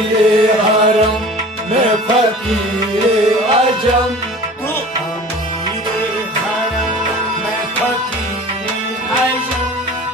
अमीर हरम मैं फकीर आजम। तू अमीर हरम मैं फकीर आजम।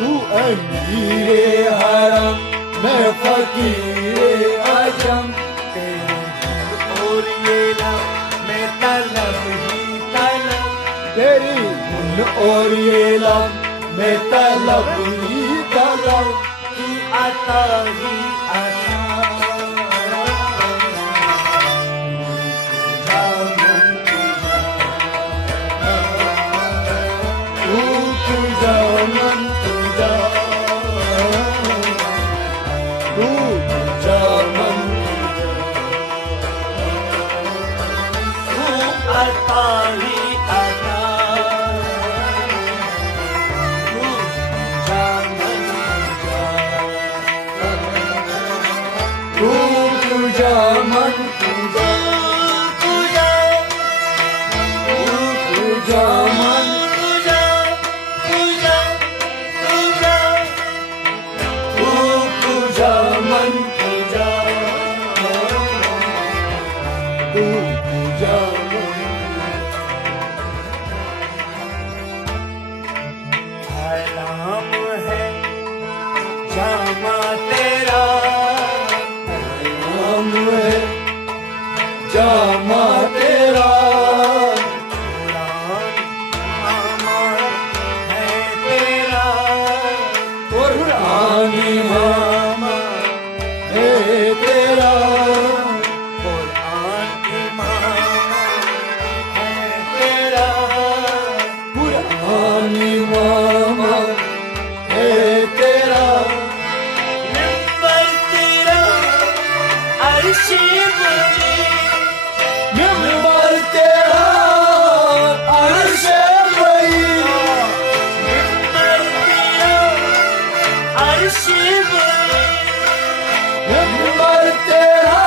तू अमीर हरम मैं फकीर आजम। और ये लब मैं तलब ही तलब। तेरी धुन और ये लब मैं तलब ही तलब। की आता ही आता। तू तुझा मन तुझा, तू तुझा मन तू आता ही आता। तू जामन तू तुझा मन तुझा, तुझा तू तुझा मन तुझा तुझा तुझा। तू तुझा मन तुझा, तू तुझा मन। सलाम है जामा तेरा। नाम है जामा तेरा। कुरान मामा है तेरा। कुरानी मामा है तेरा। कुरान की मामा है तेरा। कुरानी मामा है तेरा। नंबर तेरा अर्श बनी। मिंबर तेरा अर्श बई। नंबर तेरा अर्श बनी। मिंबर तेरा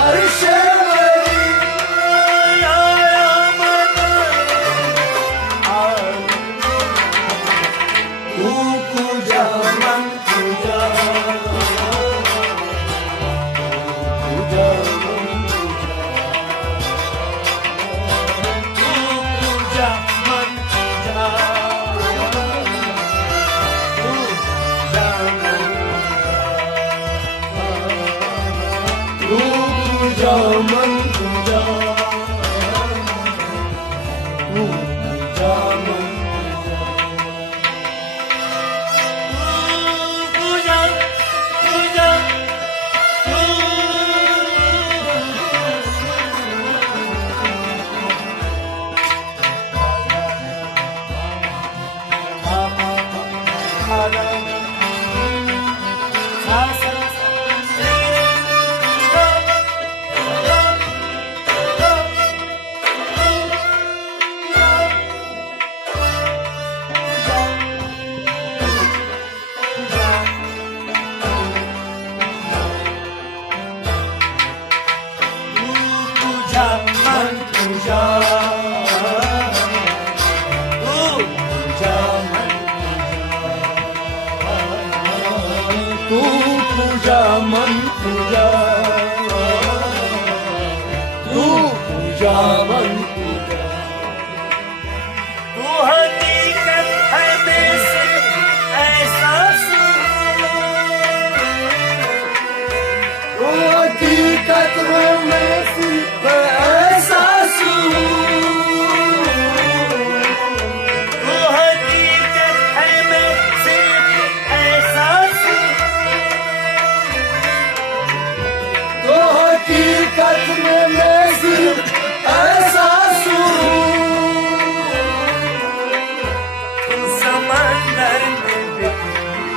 अर्श बई। आया मना तू तुझा मन तुझा, तुझा मन तुझा मन तुझा। तू जामन तू तुझा मन तुझा, तू तुझा मन तुझा तुझा तुझा मन तुझा। तुझा मन तू तुझा मन तुझा, तू तुझा मन तुझा। तू हकीकत है मैं सिर्फ एहसास तू हकीकत में मैं सिर्फ एहसास हूँ। तू हकीकत है मैं सिर्फ एहसास। तो हकीकत में मैं सिर्फ एहसास हूँ। तू समंदर में बहती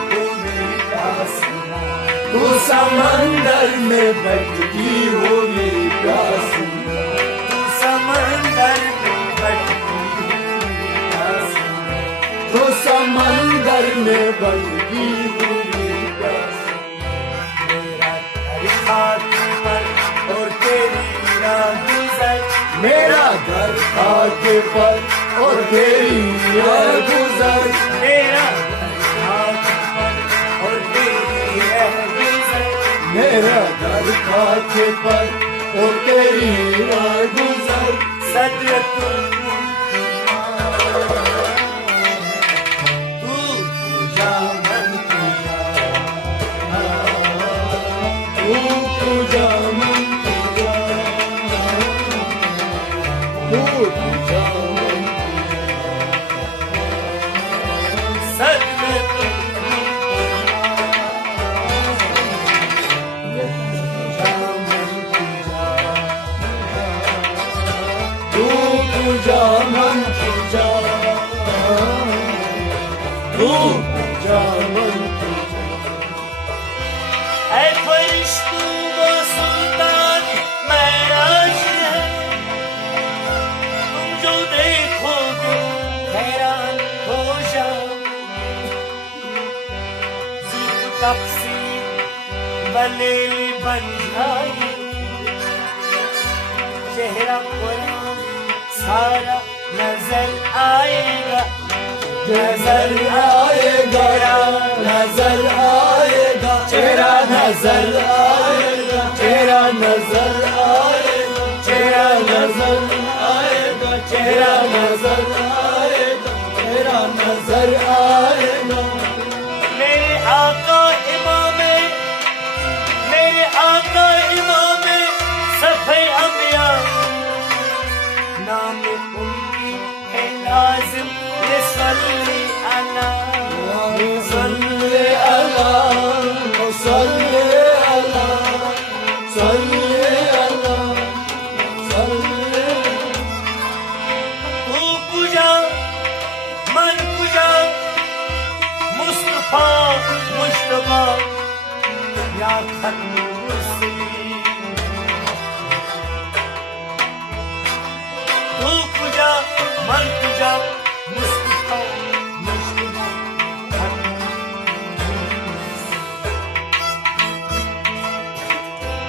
हो मेरी प्यास। तू समंदर में बहती हो मेरी प्यास। तू समंदर में बहती हो मेरी प्यास। तो समंदर में बहती हो मेरी प्यास। मेरा घर खाकी पर और तेरी राह गुजर। मेरा घर खाके पर और तेरी राह गुजर। मेरा घर खाकी पर और तेरी राह गुजर। मेरा घर खाके पर और तेरी राह गुजर सजदे तू पूजा मन पूजा तू पूजा मन पूजा तू पूजा मन सजदे तू पूजा मन पूजा तू पूजा मन ऐ फरिश्तों वो सुल्तान महराज है तुम जो देखोगे हैरान हो जाओ जुल्फ तपसी बलेली बन जाए चेहरा पुराना सारा नजर आएगा नजर आएगा नजर आएगा चेहरा नजर आएगा चेहरा नजर आएगा चेहरा नजर आएगा चेहरा नजर आएगा चेहरा नजर आएगा मेरे आका इमाम सफे अंबिया नाम उनकी है लाजिम सल्ली अला सल्ले अला सल्ले अला सल्ले अला सल्ले तू पूजा मन पूजा मुस्तफा मुश्तबा या खत्म तू पूजा मन पूजा मुस्तफा मुश्तबा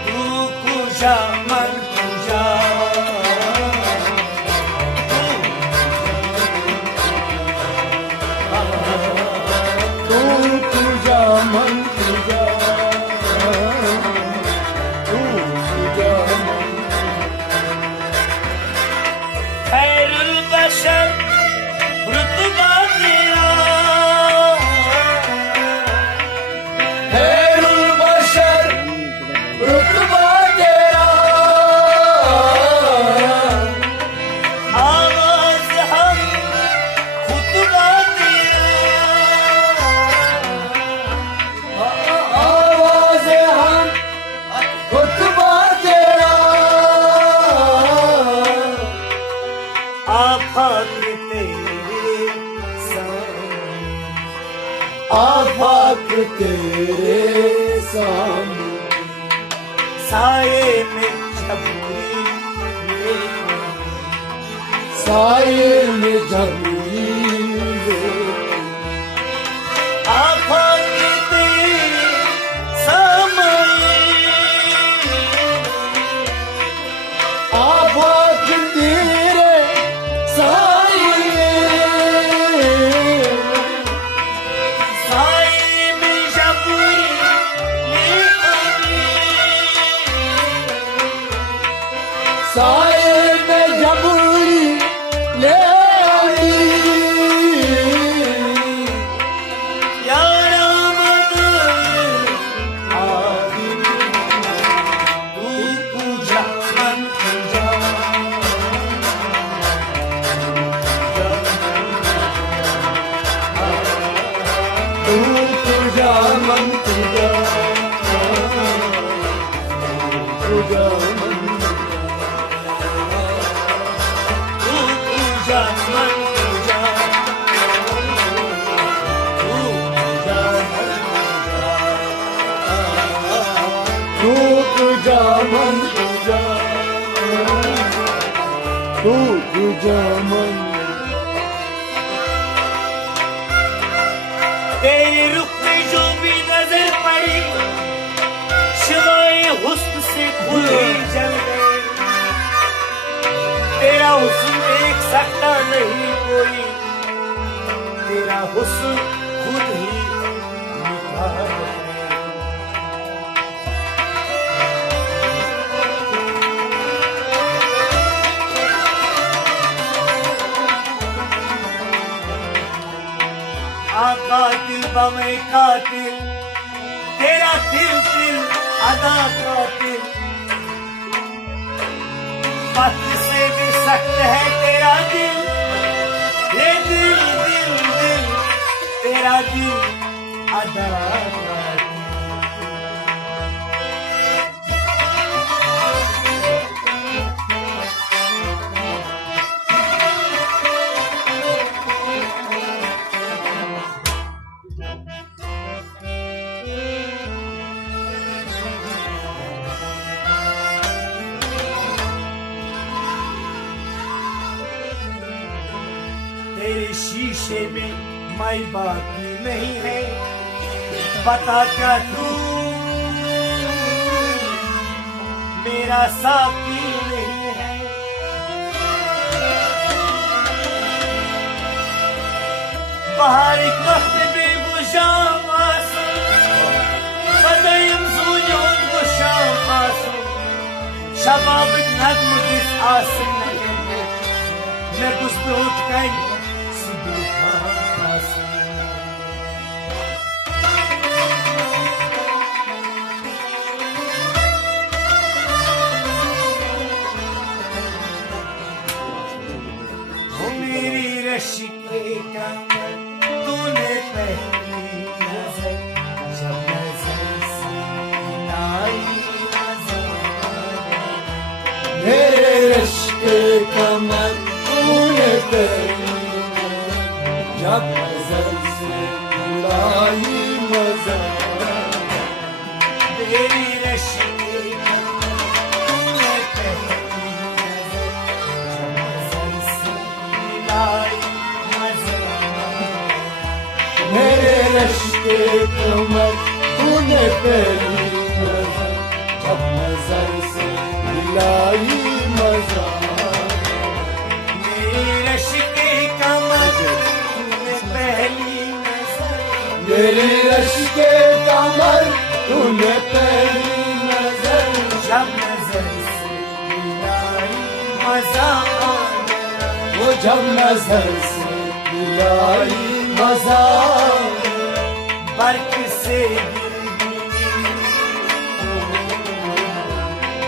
तू पूजा मन पूजा तू पूजा मन पूजा तू पूजा मन खैरुल बशर रुतबा तेरा खैरुल बशर रुतबा तेरा आवाज हम खुतबा तेरा आवाज़ हम खुतबा तेरा आफाक तेरे सामने आफाक तेरे सामने साये में छपरी मेरे साये में झबरी आफाक तेरे सामने आफाक तेरे साये साये में छपरी साये में झबरी ले आई या रामद तू पूजा मन पूजा तू पूजा मन पूजा पूजा मन तू पूजा मन पूजा तू पूजा मन तू पूजा मन पूजा तू पूजा मन तेरे रुख में जो भी नजर पड़ी शिवाए हुस्न से खुली जल गए तेरा हुस्न देख सकता नहीं कोई तेरा हुस्न खुद ही निखार है हाँ कातिल बमे कातिल, तेरा दिल दिल अदा कातिल, पत्थर से भी सख्त है तेरा दिल, ये दिल दिल दिल तेरा दिल अदा कातिल। तेरे शीशे में मैं बाकी नहीं है, बता क्या तू मेरा साथी नहीं है। बाहर एक वक्त बेगुशाम आंसू, सदैव सूझों वो शाम आंसू, शबाब नग्म किस आसन मैं बुझते उठ गई रश्के कमर, तूने पहली नजर जब नजर से मिलाई नजर। मेरे रश्के कमर तूने पहली नजर जब नजर से मिलाई नजर। मेरी रश्के कमर तूने पहली नजर जब नजर से मिलाई। मेरे रश्के कमर तूने पहली नजर जब नजर से मिलाई मजा। मेरे रश्के कमर तूने पहली नजर, मेरे रश्के कमर तूने पहली नजर जब नजर से मिलाई मजा आ गया। वो जब नजर से मिलाई मजा। बर्क से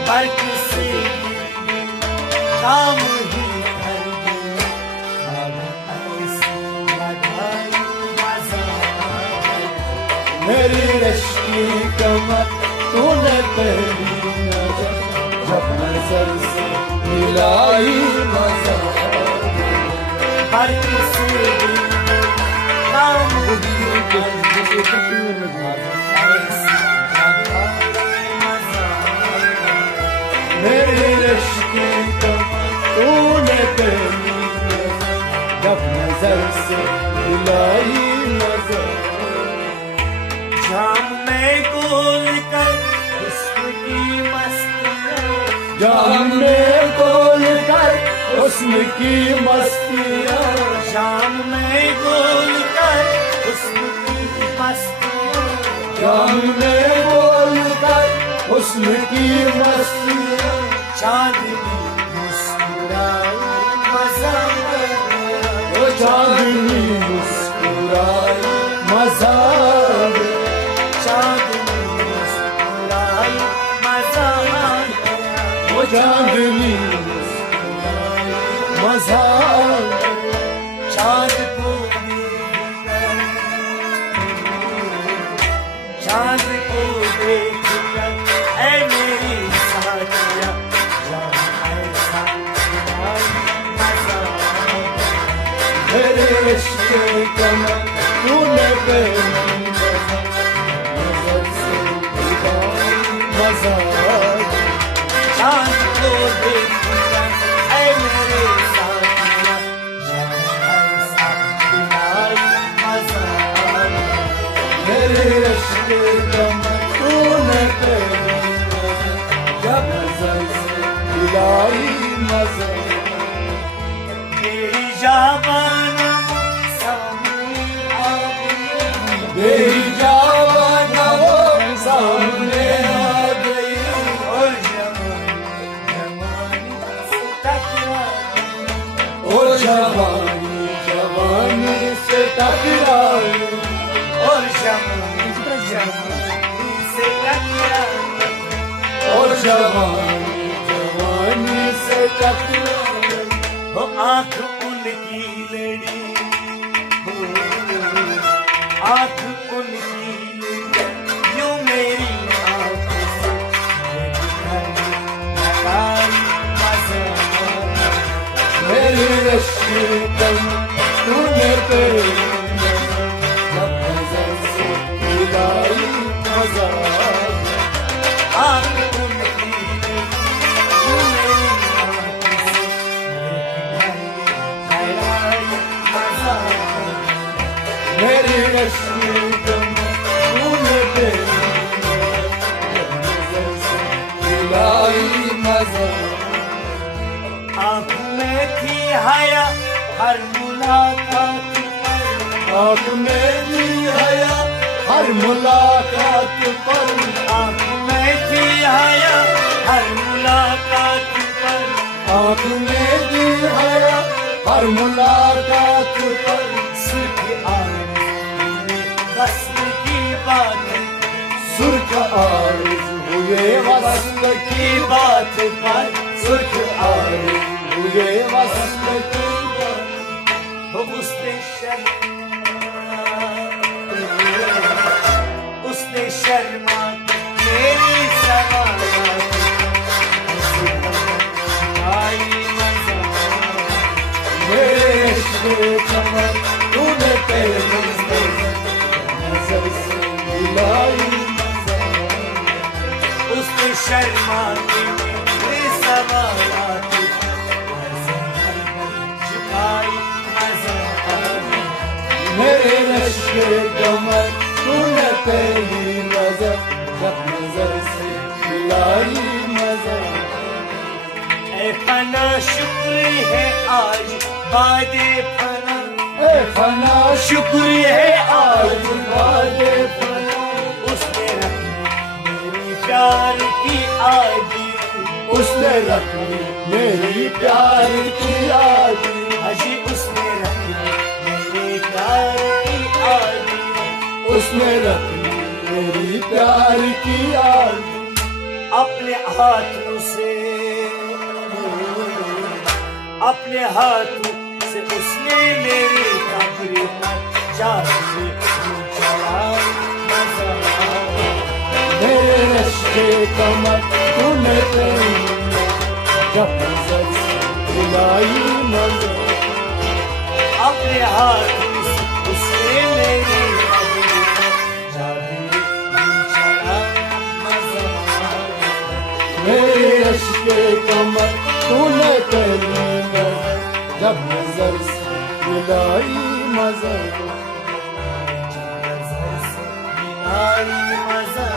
बर्क से काम ही कर दिया, ऐसी लगाई मजा। मेरी रश्की कमर तूने पहली नजर जब नजर से मिलाई मजा। बर्क से काम ही कर मेरी रश्की कमर तूने पहली नजर जब नजर से मिलाई नजर। जाम में गोल कर हुस्न की मस्तियाँ, जाम में गोल कर हुस्न की मस्तियाँ, जाम में गोल कर हुस्न की मस्तियाँ, जाम में गोल कर हुस्न की मस्तियाँ। चांदनी मुस्कुराई मजा आया, वो चांदनी मुस्कुराई मजा। चांदनी मुस्कुराई मजा आया, वो चांदनी मुस्कुराई मजा। चांद को देखकर, चांद को देखकर ऐ मेरी साथिया, जहाँ ऐसा मजा। मेरे रिश्ते कमर तूने पहली नजर से मिलाई मजा। चांद को देखकर ऐ मेरे साथिया, जहाँ ऐसा मजा। मेरे रिश्ते कमर तूने पहली नजर जब नजर से मिलाई मजा। मेरी जाबाना सामने आ गई, मेरी जावाना वो सामने आ गई। और जवानी से टकरा गई, ओ जवानी जवानी से टकराई। जवानी जवानी से टकरा गई। वो आंख उनकी लड़ी, आंख उनकी लड़ी, यूं मेरी आंख से लगाई मज़ा। मेरी रश्मि कम तूने तेरी जब नजर से मिलाई मजा। आंख उनकी लड़ी, यूं मेरी आंख से लगाई मज़ा। मेरी रश्मि कम तूने तेरी जब नजर से मिलाई मजा। आँख में थी हया हर मुलाकात पर, आँख में थी हया हर मुलाकात पर, आँख में थी हया हर मुलाकात पर, आँख में थी हया हर मुलाकात पर। सुर्ख आरज़ू वस्ल की बात, सुर्ख आरज़ू हुए वस्ल की बात पर, सुर्ख आरज़ू हुए वस्ल की बात। वो उसने शर्मा मेरी समात, आई मज़ा। मेरे रिश्ते कमर तूने तेरी नजर से मिलाई मजा। उसने शर्मा के मेरे सवालात झुकाई मज़ा। मेरे रिश्ते कमर तूने तेरी नजर जब नजर से मिलाई मजा। ए फना शुक्र है आज बादे फना, ए फना शुक्र है आज बादे फना। उसने रखी मेरी प्यार की आदि, उसने रखी मेरी प्यार की आदि, अजी उसने रखी मेरे प्यार की आदि। उसने रखी मेरी प्यार की आदि। अपने हाथों से, अपने हाथों से उसने मेरे कब्र पर जाके चला मज़ा। मेरे रिश्ते कमर तूने तेरी जब नजर से मिलाई मजा। अपने हाथों से उसने मेरे कब्र पर जाके चला मज़ा। मेरे रिश्ते कमर तूने तेरी जब नजर से मिलाई मजा। नज़र से मिलाई मज़ा।